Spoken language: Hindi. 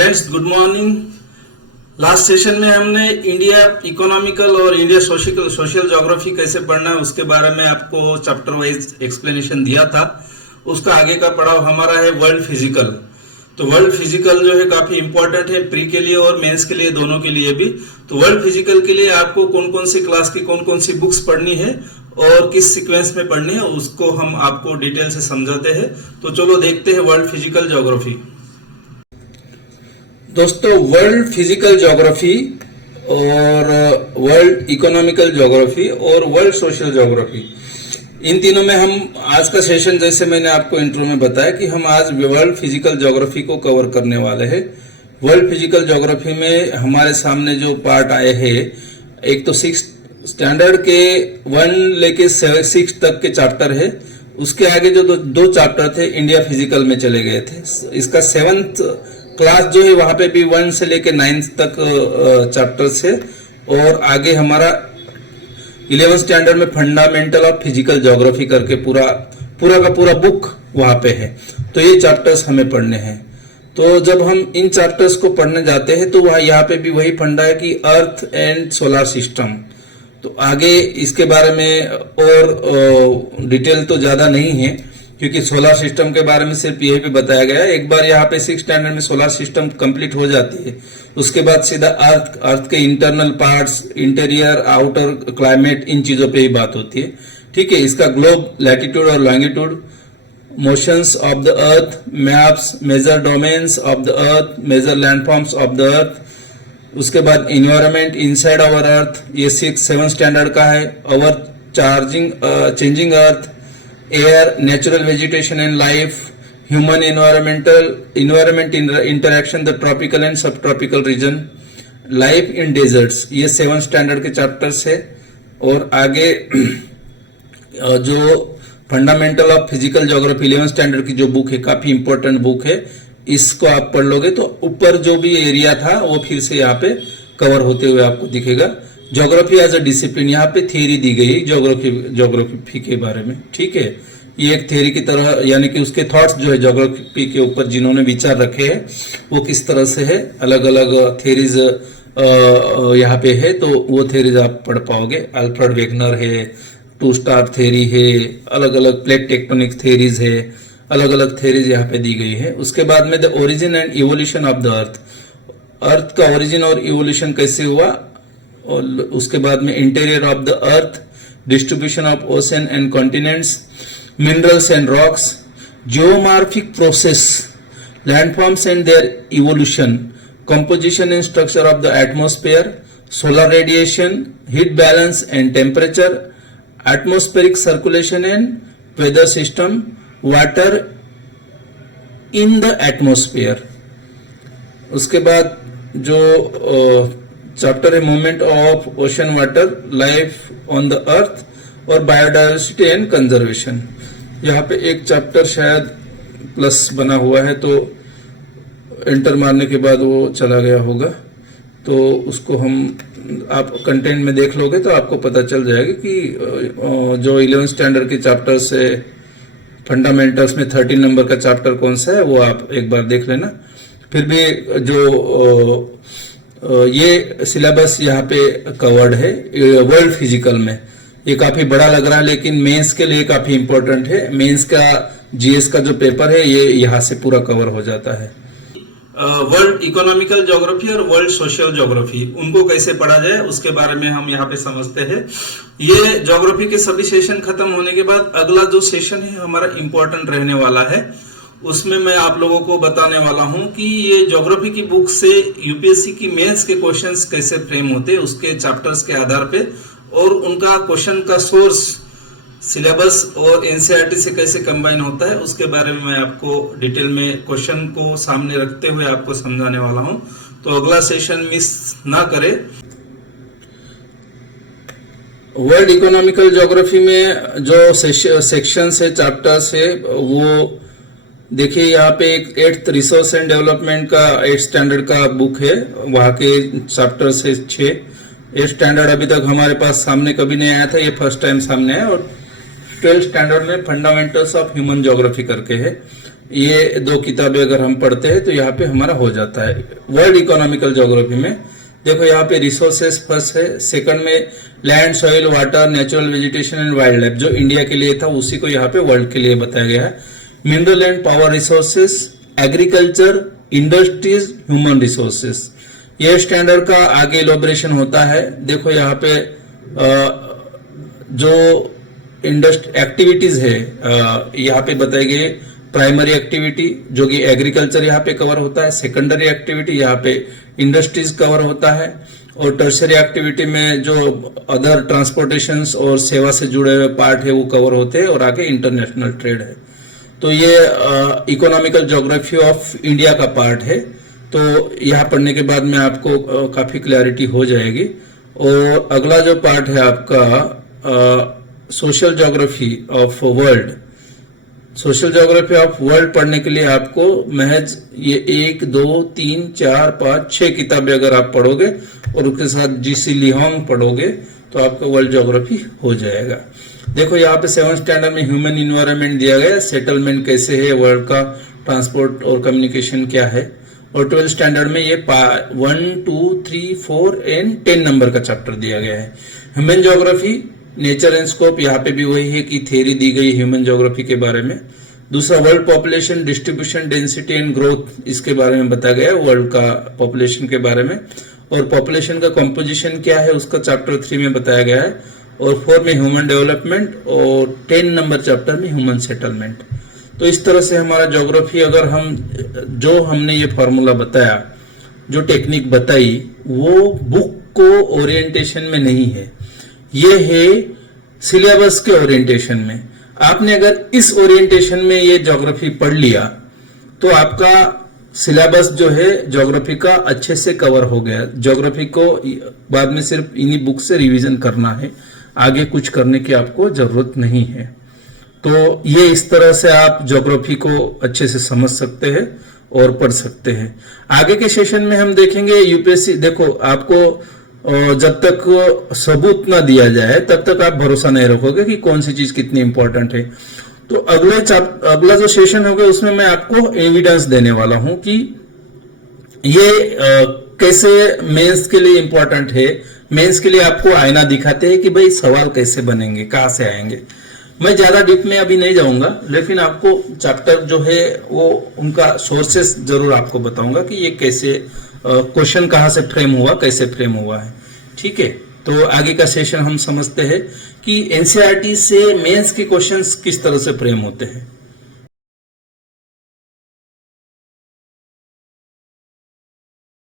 Friends good morning. Last session में हमने इंडिया इकोनॉमिकल और इंडिया सोशल ज्योग्राफी कैसे पढ़ना है उसके बारे में आपको चैप्टर वाइज एक्सप्लेनेशन दिया था। उसका आगे का पड़ाव हमारा है वर्ल्ड फिजिकल। तो वर्ल्ड फिजिकल जो है काफी इंपॉर्टेंट है प्री के लिए और मेंस के लिए, दोनों के लिए भी। तो वर्ल्ड फिजिकल के लिए आपको कौन कौन सी क्लास की कौन कौन सी बुक्स पढ़नी है और किस सीक्वेंस में पढ़नी है उसको हम आपको डिटेल से समझाते हैं। तो चलो देखते हैं वर्ल्ड फिजिकल ज्योग्राफी। दोस्तों, वर्ल्ड फिजिकल ज्योग्राफी और वर्ल्ड इकोनॉमिकल ज्योग्राफी और वर्ल्ड सोशल ज्योग्राफी, इन तीनों में हम आज का सेशन, जैसे मैंने आपको इंट्रो में बताया कि हम आज वर्ल्ड फिजिकल ज्योग्राफी को कवर करने वाले हैं। वर्ल्ड फिजिकल ज्योग्राफी में हमारे सामने जो पार्ट आए हैं, एक तो 6 स्टैंडर्ड के 1 लेके 6 तक के चैप्टर है। उसके आगे जो दो चैप्टर थे इंडिया फिजिकल में चले गए थे। इसका 7th क्लास जो है वहां पे भी 1 से लेके 9 तक चैप्टर्स है। और आगे हमारा 11th स्टैंडर्ड में फंडामेंटल ऑफ फिजिकल ज्योग्राफी करके पूरा का पूरा बुक वहां पे है। तो ये चैप्टर्स हमें पढ़ने हैं। तो जब हम इन चैप्टर्स को पढ़ने जाते हैं तो वह यहाँ पे भी वही फंडा है कि अर्थ एंड सोलर सिस्टम। तो आगे इसके बारे में और डिटेल तो ज्यादा नहीं है क्योंकि सोलर सिस्टम के बारे में सिर्फ यही पे बताया गया है। एक बार यहाँ पे 6 स्टैंडर्ड में सोलर सिस्टम कंप्लीट हो जाती है, उसके बाद सीधा अर्थ के internal parts, interior, outer climate, इन चीजों पे ही बात होती है। ठीक है, इसका ग्लोब, लैटिट्यूड और longitude, motions of the earth, maps, major domains of the earth, major landforms of the earth. उसके बाद इन्वायरमेंट इनसाइड आवर अर्थ, ये 7 स्टैंडर्ड का है। अवर changing earth, air, natural vegetation and life, human environment interaction, the tropical and subtropical region, life in deserts, ये 7 स्टैंडर्ड के चैप्टर्स है। और आगे जो fundamental of physical geography 11 standard की जो बुक है, काफी इंपॉर्टेंट बुक है। इसको आप पढ़ लोगे तो ऊपर जो भी एरिया था वो फिर से यहाँ पे कवर होते हुए आपको दिखेगा। ज्योग्राफी एज अ डिसिप्लिन, यहाँ पे थ्योरी दी गई ज्योग्राफी के बारे में। ठीक है, ये एक थ्योरी की तरह, यानी कि उसके थॉट्स जो है ज्योग्राफी के ऊपर जिन्होंने विचार रखे हैं वो किस तरह से है, अलग अलग थ्योरीज यहाँ पे है। तो वो थ्योरीज आप पढ़ पाओगे। अल्फ्रेड वेगनर है, 2 स्टार थ्योरी है, अलग अलग प्लेट टेक्टोनिक थ्योरीज है, अलग अलग थ्योरीज यहाँ पे दी गई है। उसके बाद में the origin and evolution of the अर्थ का ओरिजिन और इवोल्यूशन कैसे हुआ। और उसके बाद में interior of the earth, distribution of ocean and continents, minerals and rocks, geomorphic process, landforms and their evolution, composition and structure of the atmosphere, solar radiation, heat balance and temperature, atmospheric circulation and weather system, water in the atmosphere. उसके बाद जो चैप्टर है movement of ocean water, life on the earth और बायोडाइवर्सिटी एंड कंजर्वेशन। यहाँ पे एक चैप्टर शायद प्लस बना हुआ है, तो एंटर मारने के बाद वो चला गया होगा। तो उसको आप कंटेंट में देख लोगे तो आपको पता चल जाएगा कि जो 11 स्टैंडर्ड के चैप्टर से फंडामेंटल्स में 13 नंबर का चैप्टर कौन सा है वो आप एक बार देख लेना। फिर भी जो ये सिलेबस यहाँ पे कवर्ड है वर्ल्ड फिजिकल में, ये काफी बड़ा लग रहा है लेकिन मेंस के लिए काफी इंपॉर्टेंट है। मेंस का जीएस का जो पेपर है ये यहाँ से पूरा कवर हो जाता है। वर्ल्ड इकोनॉमिकल ज्योग्राफी और वर्ल्ड सोशल ज्योग्राफी, उनको कैसे पढ़ा जाए उसके बारे में हम यहाँ पे समझते हैं। ये ज्योग्राफी के सभी सेशन खत्म होने के बाद अगला जो सेशन है हमारा इंपॉर्टेंट रहने वाला है। उसमें मैं आप लोगों को बताने वाला हूं कि ये ज्योग्राफी की बुक से यूपीएससी की मेंस के क्वेश्चंस कैसे फ्रेम होते हैं उसके चैप्टर्स के आधार पे, और उनका क्वेश्चन का सोर्स, सिलेबस और एनसीईआरटी से कैसे कंबाइन होता है उसके बारे में मैं आपको डिटेल में क्वेश्चन को सामने रखते हुए आपको समझाने वाला हूं। तो अगला सेशन मिस ना करें। वर्ल्ड इकोनॉमिकल ज्योग्राफी में जो सेक्शंस है, चैप्टर्स है, वो देखिए यहाँ पे एक 8th रिसोर्स एंड डेवलपमेंट का 8th स्टैंडर्ड का बुक है, वहां के चैप्टर से 6। 8th स्टैंडर्ड अभी तक हमारे पास सामने कभी नहीं आया था, ये फर्स्ट टाइम सामने है। और 12th स्टैंडर्ड में फंडामेंटल्स ऑफ ह्यूमन ज्योग्राफी करके है। ये 2 किताबें अगर हम पढ़ते हैं तो यहाँ पे हमारा हो जाता है। वर्ल्ड इकोनॉमिकल ज्योग्राफी में देखो यहाँ पे रिसोर्सेस फर्स्ट है, सेकंड में land, soil, water, natural vegetation and wild life, जो इंडिया के लिए था उसी को यहाँ पे वर्ल्ड के लिए बताया गया है। Mineral and power resources, agriculture, industries, human resources, ये स्टैंडर्ड का आगे इलोबरेशन होता है। देखो यहाँ पे जो एक्टिविटीज है यहाँ पे बताई गई। प्राइमरी एक्टिविटी जो कि एग्रीकल्चर यहाँ पे कवर होता है, सेकेंडरी एक्टिविटी यहाँ पे इंडस्ट्रीज कवर होता है, और टर्शरी एक्टिविटी में जो अदर ट्रांसपोर्टेशन और सेवा से जुड़े हुए पार्ट है वो कवर होते हैं, और आगे इंटरनेशनल ट्रेड है। तो ये इकोनॉमिकल ज्योग्राफी ऑफ इंडिया का पार्ट है। तो यहाँ पढ़ने के बाद में आपको काफी क्लैरिटी हो जाएगी। और अगला जो पार्ट है आपका social geography of world. Social geography of world पढ़ने के लिए आपको महज ये 1, 2, 3, 4, 5, 6 किताबें अगर आप पढ़ोगे और उसके साथ जीसी लिहोंग पढ़ोगे तो आपका वर्ल्ड ज्योग्राफी हो जाएगा। देखो यहाँ पे 7th स्टैंडर्ड में ह्यूमन इन्वायरमेंट दिया गया है, सेटलमेंट कैसे है, वर्ल्ड का ट्रांसपोर्ट और कम्युनिकेशन क्या है। और 12th स्टैंडर्ड में ये 1, 2, 3, 4 एंड 10 नंबर का चैप्टर दिया गया है। Human geography, nature and scope, यहाँ पे भी वही है कि थ्योरी दी गई ह्यूमन ज्योग्राफी के बारे में। दूसरा world population distribution density and growth, इसके बारे में बताया गया है, वर्ल्ड का पॉपुलेशन के बारे में। और पॉपुलेशन का कंपोजिशन क्या है उसका चैप्टर 3 में बताया गया है। और 4 में ह्यूमन डेवलपमेंट, और 10 नंबर चैप्टर में ह्यूमन सेटलमेंट। तो इस तरह से हमारा ज्योग्राफी, अगर हम जो हमने ये फॉर्मूला बताया, जो टेक्निक बताई, वो बुक को ओरिएंटेशन में नहीं है, ये है सिलेबस के ओरिएंटेशन में। आपने अगर इस ओरिएंटेशन में ये ज्योग्राफी पढ़ लिया तो आपका सिलेबस जो है ज्योग्राफी का अच्छे से कवर हो गया। ज्योग्राफी को बाद में सिर्फ इन्हीं बुक से रिवीजन करना है, आगे कुछ करने की आपको जरूरत नहीं है। तो ये इस तरह से आप ज्योग्राफी को अच्छे से समझ सकते हैं और पढ़ सकते हैं। आगे के सेशन में हम देखेंगे यूपीएससी। देखो आपको जब तक सबूत ना दिया जाए तब तक आप भरोसा नहीं रखोगे कि कौन सी चीज कितनी इंपॉर्टेंट है। तो अगला जो सेशन होगा उसमें मैं आपको एविडेंस देने वाला हूं कि ये कैसे मेंस के लिए इंपॉर्टेंट है। मेंस के लिए आपको आईना दिखाते हैं कि भाई सवाल कैसे बनेंगे, कहां से आएंगे। मैं ज्यादा डीप में अभी नहीं जाऊंगा, लेकिन आपको चैप्टर जो है वो उनका सोर्सेस जरूर आपको बताऊंगा कि ये कैसे क्वेश्चन कहां से फ्रेम हुआ, कैसे फ्रेम हुआ है। ठीक है, तो आगे का सेशन हम समझते हैं कि एनसीईआरटी से मेंस के क्वेश्चंस किस तरह से फ्रेम होते हैं।